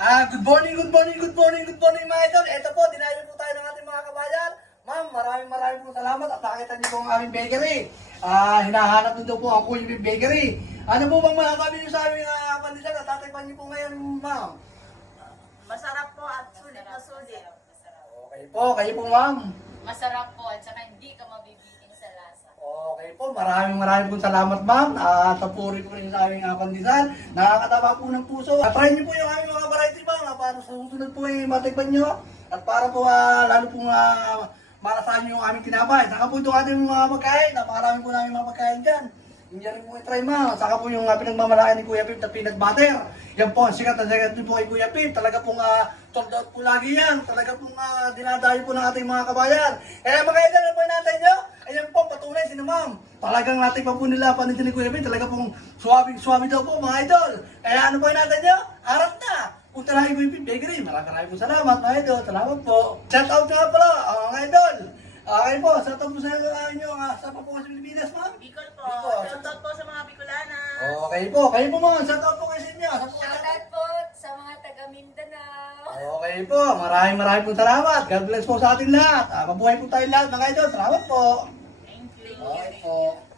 Good morning, good morning, good morning, good morning mga idol. Ito po, dinayo po tayo ng ating mga kabayan. Ma'am, maraming po salamat at nakita niyo po ang aming bakery. Hinahanap nito po ang Kuya Bib Bakery. Ano po bang masasabi niyo sa aming pandesal at tatakpan niyo po ngayon, ma'am? Masarap po at sulit na sulit. Okay po, kayo po ma'am. Masarap po at saka hindi ka mabibitin sa lasa. Okay po, maraming pong salamat ma'am. Tapuri po rin sa aming pandesal. Nakakataba po ng puso. Try niyo po yung aming mga variety ma'am. Para sa susunod po matikman niyo. At para po lalo po malasahan niyo yung aming tinapay. Saka po itong ating mga pagkain. Napakarami po namin mga pagkain dyan. Hindi rin po i-try ma'am. Saka po yung pinagmamalaki ni Kuya Pip na peanut butter. Yan po, sikat na sikat din po kay Kuya Pip. Talaga pong sold out po lagi yan. Talaga pong dinadayo po ng ating mga kabayan. Kaya mga idol, ano po natin nyo? Ayan po, patunay si ma'am. Talagang natin pa po nila panintin ni Kuya Pip. Talaga pong suwabi daw po mga idol. Kaya ano po natin nyo? Harap na! Punta na kay Kuya Pip Bakery. Maraming po salamat mga idol. Salamat po. Shout out nga pala mga idol. Okay po, shout out po sa inyo. Sa po sa Pilipinas ma'am. Bicol po. Bicol. Shoutout po sa mga Bicolana. Okay po, kayo po mga shout out po kayo sa inyo. Shoutout po sa mga taga Mindanao. Okay po, maraming po salamat. God bless po sa ating lahat. Mabuhay po tayo lahat mga idol. Salamat po. Thank you. Okay po.